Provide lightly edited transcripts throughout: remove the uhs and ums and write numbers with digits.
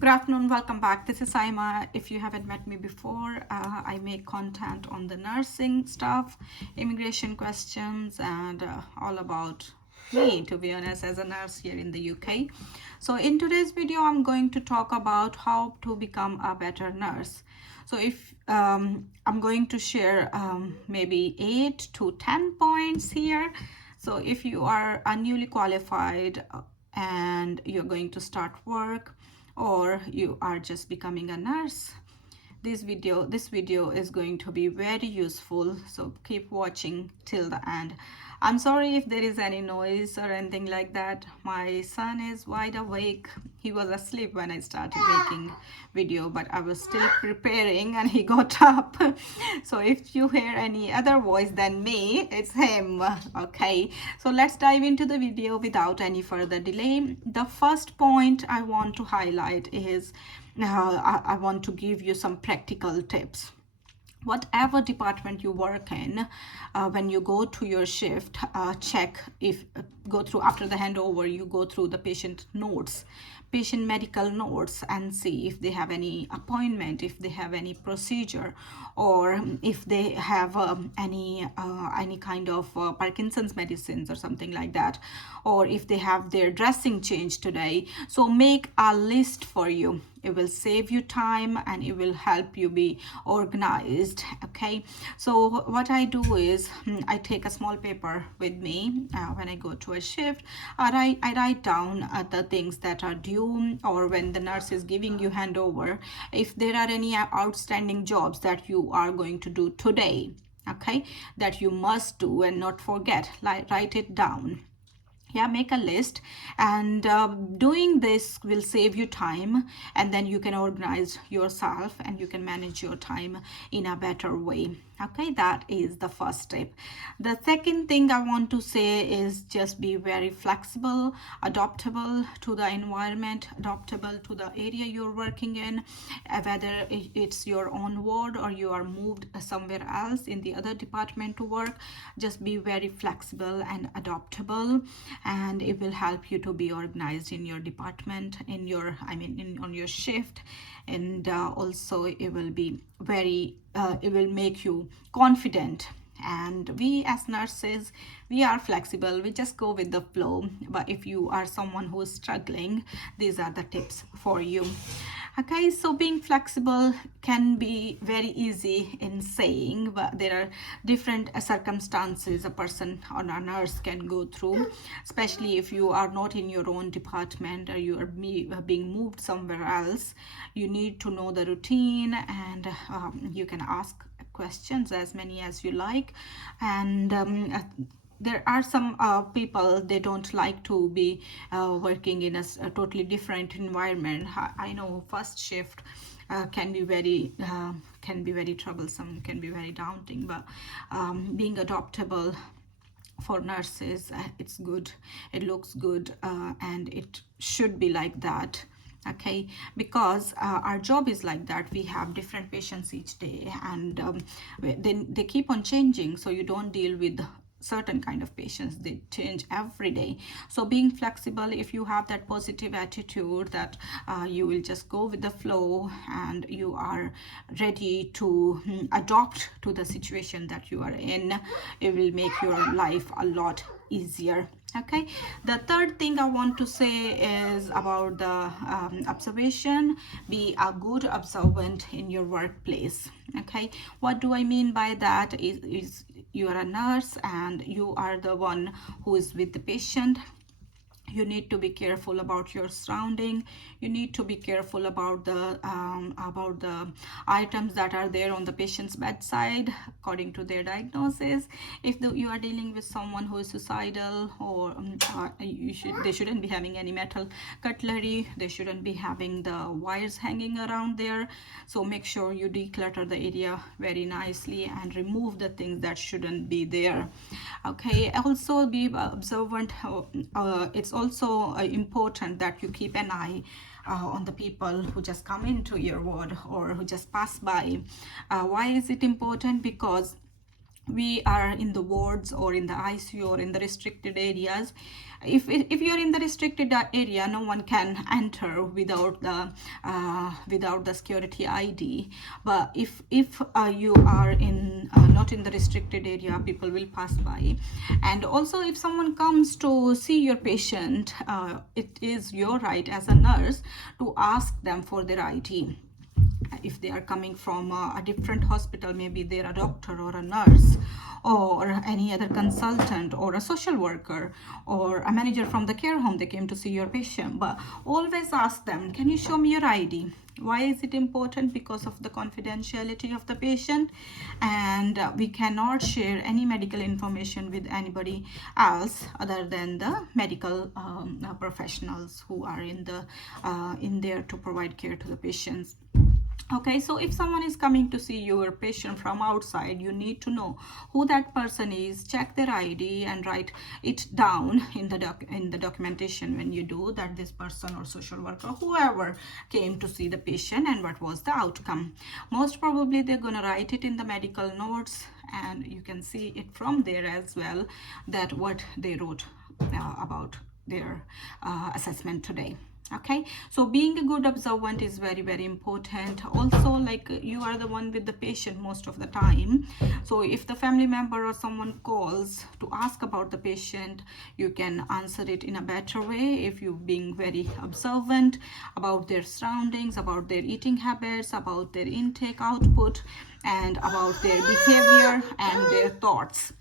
Good afternoon, welcome back. This is Saima. If you haven't met me before, I make content on the nursing stuff, immigration questions, and all about me, to be honest, as a nurse here in the UK. So in today's video, I'm going to talk about how to become a better nurse. So if I'm going to share maybe 8 to 10 points here. So if you are a newly qualified and you're going to start work, or you are just becoming a nurse, this video is going to be very useful, so keep watching till the end. I'm sorry if there is any noise or anything like that. My son is wide awake. He was asleep when I started making video, but I was still preparing and he got up. So if you hear any other voice than me, it's him. Okay, so let's dive into the video without any further delay. The first point I want to highlight is I want to give you some practical tips. Whatever department you work in, when you go to your shift, check if go through after the handover, you go through the patient notes, patient medical notes, and see if they have any appointment, if they have any procedure, or if they have any kind of Parkinson's medicines or something like that, or if they have their dressing changed today. So make a list for you. It will save you time and it will help you be organized. Okay, so what I do is I take a small paper with me when I go to a shift. I write down the things that are due, or when the nurse is giving you handover, if there are any outstanding jobs that you are going to do today, okay, that you must do and not forget. Like, write it down. Yeah, make a list, and doing this will save you time, and then you can organize yourself and you can manage your time in a better way. Okay, that is the first step. The second thing I want to say is just be very flexible, adaptable to the environment, adaptable to the area you're working in, whether it's your own ward or you are moved somewhere else in the other department to work. Just be very flexible and adaptable, and it will help you to be organized in your department, in your on your shift, and also it will be very it will make you confident. And we as nurses, we are flexible, we just go with the flow. But if you are someone who is struggling, these are the tips for you. Okay, so being flexible can be very easy in saying, but there are different circumstances a person or a nurse can go through, especially if you are not in your own department or you are being moved somewhere else. You need to know the routine, and you can ask questions as many as you like. And there are some people, they don't like to be working in a totally different environment. I know first shift can be very troublesome, can be very daunting, but being adaptable for nurses, it's good, it looks good, and it should be like that. Okay, because our job is like that. We have different patients each day, and they keep on changing, so you don't deal with certain kind of patients, they change every day. So being flexible, if you have that positive attitude that you will just go with the flow and you are ready to adopt to the situation that you are in, it will make your life a lot easier. Okay, the third thing I want to say is about the observation. Be a good observant in your workplace. Okay, what do I mean by that is you are a nurse and you are the one who is with the patient. You need to be careful about your surrounding. You need to be careful about the items that are there on the patient's bedside according to their diagnosis. If you are dealing with someone who is suicidal, or they shouldn't be having any metal cutlery, they shouldn't be having the wires hanging around there. So make sure you declutter the area very nicely and remove the things that shouldn't be there. Okay, also be observant. It's also important that you keep an eye on the people who just come into your ward or who just pass by. Why is it important? Because we are in the wards or in the ICU or in the restricted areas. If you're in the restricted area, no one can enter without the security ID. But if you are in not in the restricted area, people will pass by. And also, if someone comes to see your patient, it is your right as a nurse to ask them for their ID. If they are coming from a different hospital, maybe they're a doctor or a nurse or any other consultant or a social worker or a manager from the care home, they came to see your patient. But always ask them, can you show me your ID? Why is it important? Because of the confidentiality of the patient, and we cannot share any medical information with anybody else other than the medical professionals who are in there to provide care to the patients. Okay, so if someone is coming to see your patient from outside, you need to know who that person is, check their ID and write it down in the documentation when you do that, this person or social worker, whoever came to see the patient, and what was the outcome. Most probably they're going to write it in the medical notes, and you can see it from there as well, that what they wrote about their assessment today. Okay, so being a good observant is very, very important. Also, like, you are the one with the patient most of the time, so if the family member or someone calls to ask about the patient, you can answer it in a better way if you being very observant about their surroundings, about their eating habits, about their intake output, and about their behavior and their thoughts.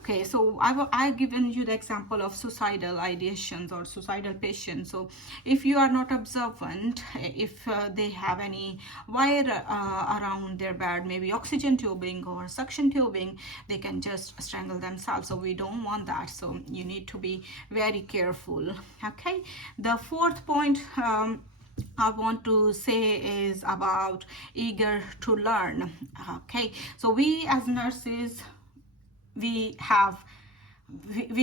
Okay, so I've given you the example of suicidal ideations or suicidal patients. So if you are not observant, if they have any wire around their bed, maybe oxygen tubing or suction tubing, they can just strangle themselves. So we don't want that. So you need to be very careful. Okay, the fourth point I want to say is about eager to learn. Okay, so we as nurses, we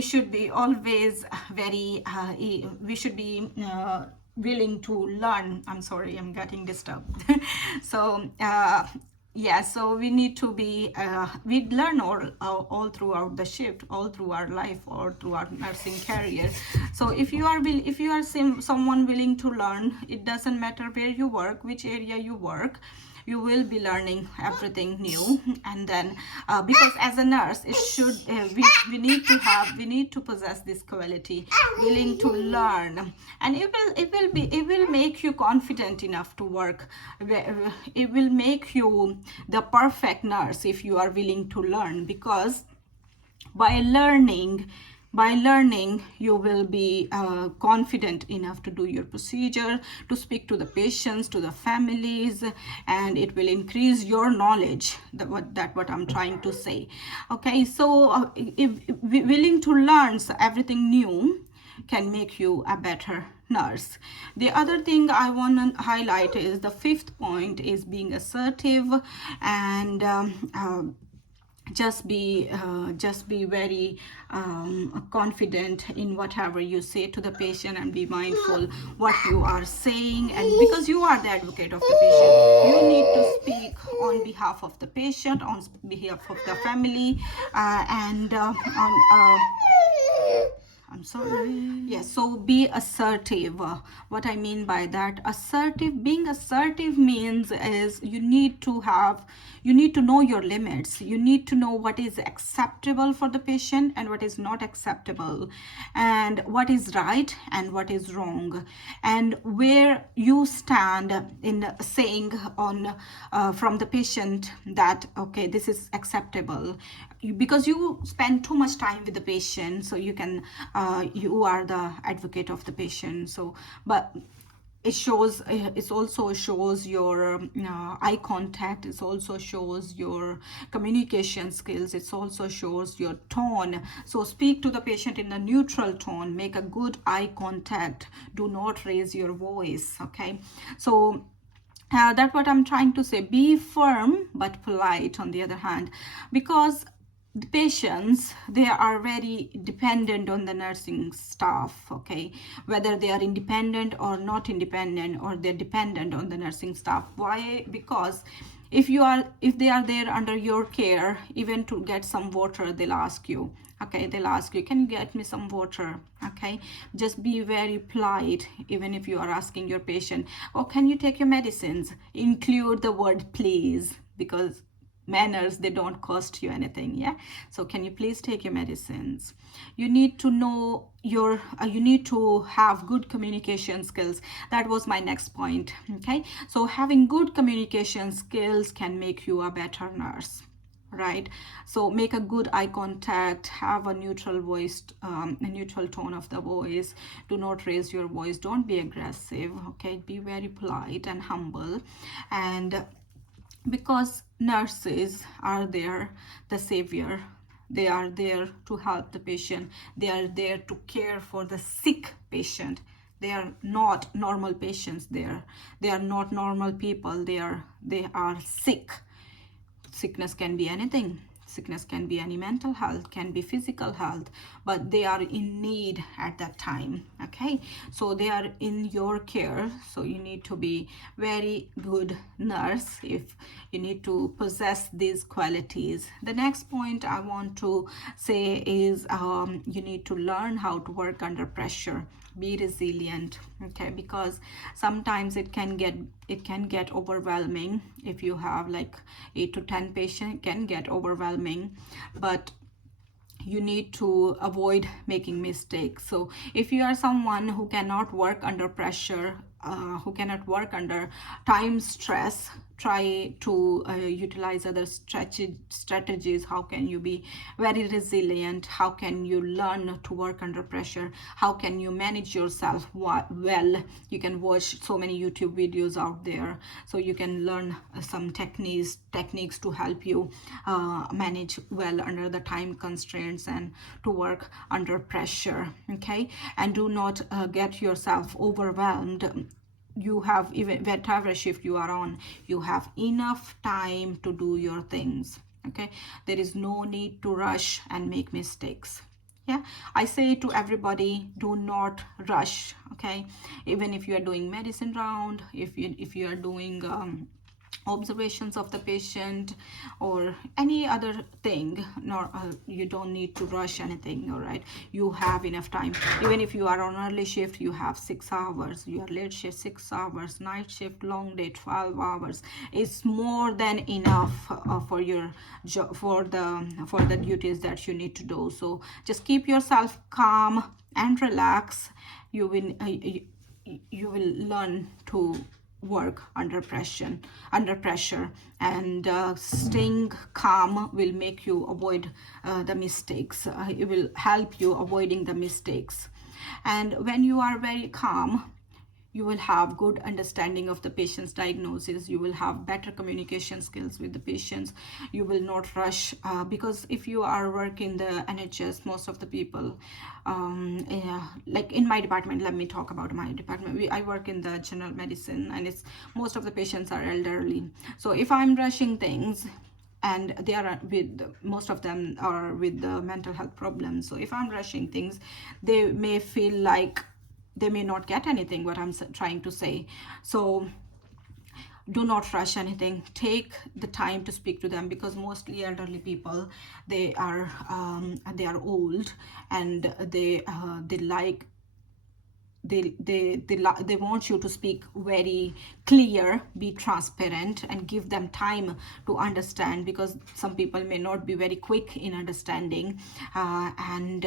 should be always very we should be willing to learn. I'm sorry, I'm getting disturbed. So yeah, so we need to be we learn all throughout the shift, all through our life, or through our nursing career. So if you are someone willing to learn, it doesn't matter where you work, which area you work, you will be learning everything new. And then because as a nurse, it should we need to possess this quality, willing to learn, and it will make you confident enough to work. It will make you the perfect nurse if you are willing to learn, because by learning you will be confident enough to do your procedure, to speak to the patients, to the families, and it will increase your knowledge. What I'm trying to say. Okay, so if willing to learn everything new can make you a better nurse. The other thing I want to highlight is the fifth point is being assertive, and just be very confident in whatever you say to the patient, and be mindful what you are saying. And because you are the advocate of the patient, you need to speak on behalf of the patient, on behalf of the family, and on I'm sorry. Yes, so be assertive. What I mean by that, being assertive means is you need to know your limits. You need to know what is acceptable for the patient and what is not acceptable, and what is right and what is wrong, and where you stand in saying on from the patient that, okay, this is acceptable, because you spend too much time with the patient, so you can you are the advocate of the patient. So but it also shows your eye contact, it also shows your communication skills, it also shows your tone. So speak to the patient in a neutral tone, make a good eye contact, do not raise your voice. Okay, so that's what I'm trying to say. Be firm but polite on the other hand, because the patients, they are very dependent on the nursing staff. Okay, whether they are independent or not independent, or they're dependent on the nursing staff. Why? Because if they are there under your care, even to get some water, they'll ask you. Okay, they'll ask you, can you get me some water? Okay, just be very polite. Even if you are asking your patient, oh, can you take your medicines, include the word please, because manners, they don't cost you anything. Yeah, so can you please take your medicines? You need to know your you need to have good communication skills. That was my next point. Okay, so having good communication skills can make you a better nurse, right? So make a good eye contact, have a neutral voice, a neutral tone of the voice. Do not raise your voice, don't be aggressive. Okay, be very polite and humble. And because nurses are there, the savior, they are there to help the patient, they are there to care for the sick patient. They are not normal patients there, they are not normal people, they are sick. Sickness can be anything. Sickness can be any mental health, can be physical health, but they are in need at that time. Okay, so they are in your care, so you need to be very good nurse. If you need to possess these qualities. The next point I want to say is you need to learn how to work under pressure. Be resilient. Okay, because sometimes it can get overwhelming. If you have like 8 to 10 patients, it can get overwhelming, but you need to avoid making mistakes. So if you are someone who cannot work under pressure, who cannot work under time stress, try to utilize other strategies. How can you be very resilient? How can you learn to work under pressure? How can you manage yourself well? You can watch so many YouTube videos out there, so you can learn some techniques to help you manage well under the time constraints and to work under pressure. Okay, and do not get yourself overwhelmed. You have, even whatever shift you are on, you have enough time to do your things. Okay, there is no need to rush and make mistakes. Yeah, I say to everybody, do not rush. Okay, even if you are doing medicine round, if you are doing observations of the patient or any other thing, nor you don't need to rush anything. All right, you have enough time. Even if you are on early shift, you have 6 hours. You are late shift, 6 hours. Night shift, long day, 12 hours. It's more than enough for your job, for the duties that you need to do. So just keep yourself calm and relax. You will learn to work under pressure, and staying calm will make you avoid the mistakes. It will help you avoiding the mistakes. And when you are very calm, you will have good understanding of the patient's diagnosis. You will have better communication skills with the patients. You will not rush, because if you are working the NHS, most of the people, like in my department, let me talk about my department. I work in the general medicine, and it's most of the patients are elderly. So if I'm rushing things, and they are with, most of them are with the mental health problems, so if I'm rushing things, they may feel like they may not get anything what I'm trying to say. So do not rush anything. Take the time to speak to them, because mostly elderly people, they are old, and they like they want you to speak very clear, be transparent, and give them time to understand, because some people may not be very quick in understanding, and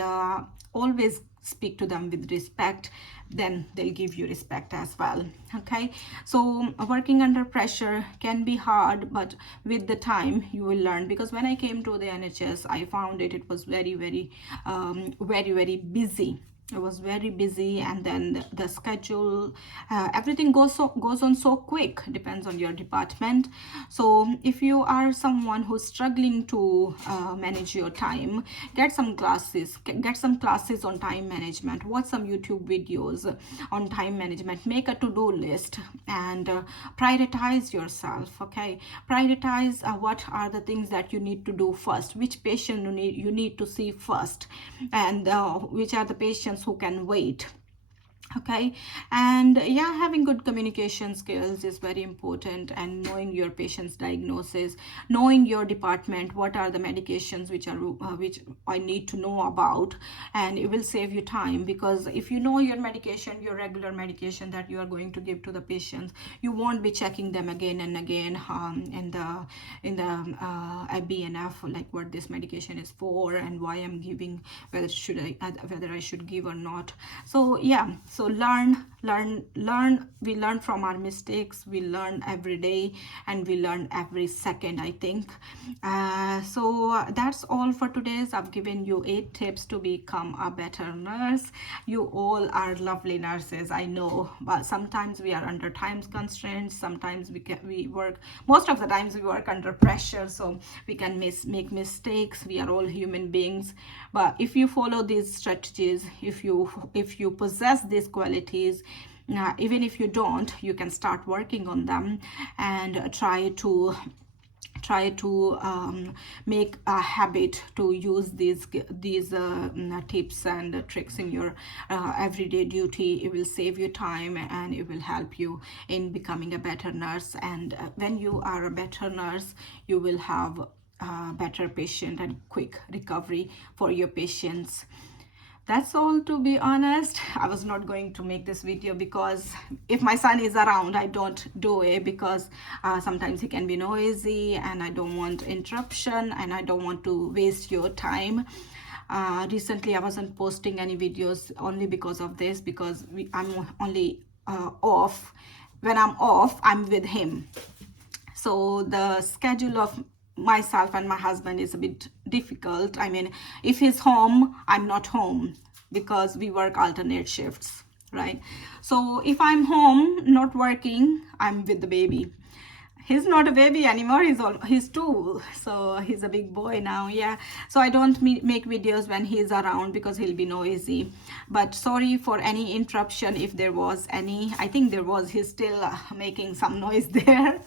always speak to them with respect. Then they'll give you respect as well. Okay, so working under pressure can be hard, but with the time you will learn. Because when I came to the NHS, I found it was very very busy. It was very busy, and then the schedule, everything goes on so quick. Depends on your department. So if you are someone who's struggling to manage your time, get some classes on time management. Watch some YouTube videos on time management. Make a to-do list, and prioritize yourself. Okay, prioritize what are the things that you need to do first, which patient you need to see first, and which are the patients who can wait. Okay, and yeah, having good communication skills is very important, and knowing your patient's diagnosis, knowing your department, what are the medications which I need to know about, and it will save you time, because if you know your medication, your regular medication that you are going to give to the patients, you won't be checking them again and again in the BNF, like what this medication is for and why I'm giving, whether I should give or not. So yeah, so learn. We learn from our mistakes, we learn every day, and we learn every second, I think. So that's all for today's. I've given you 8 tips to become a better nurse. You all are lovely nurses, I know, but sometimes we are under time constraints. Sometimes we work, most of the times we work under pressure, so we can make mistakes. We are all human beings, but if you follow these strategies, if you possess these qualities, even if you don't, you can start working on them, and try to make a habit to use these tips and tricks in your everyday duty. It will save you time, and it will help you in becoming a better nurse. And when you are a better nurse, you will have better patient and quick recovery for your patients. That's all, to be honest. I was not going to make this video, because if my son is around, I don't do it, because sometimes he can be noisy, and I don't want interruption, and I don't want to waste your time. Recently I wasn't posting any videos only because of this, because I'm only off. When I'm off, I'm with him, so the schedule of myself and my husband is a bit difficult. I mean, if he's home, I'm not home, because we work alternate shifts, right? So if I'm home not working, I'm with the baby. He's not a baby anymore, he's 2, so he's a big boy now. Yeah, so I don't make videos when he's around, because he'll be noisy. But sorry for any interruption, if there was any. I think there was. He's still making some noise there.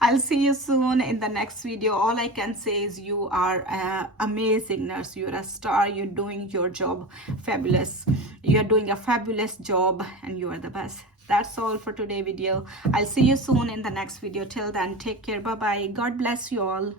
I'll see you soon in the next video. All I can say is, you are an amazing nurse, you're a star, you're doing your job fabulous, you're doing a fabulous job, and you are the best. That's all for today video. I'll see you soon in the next video. Till then, take care. Bye bye. God bless you all.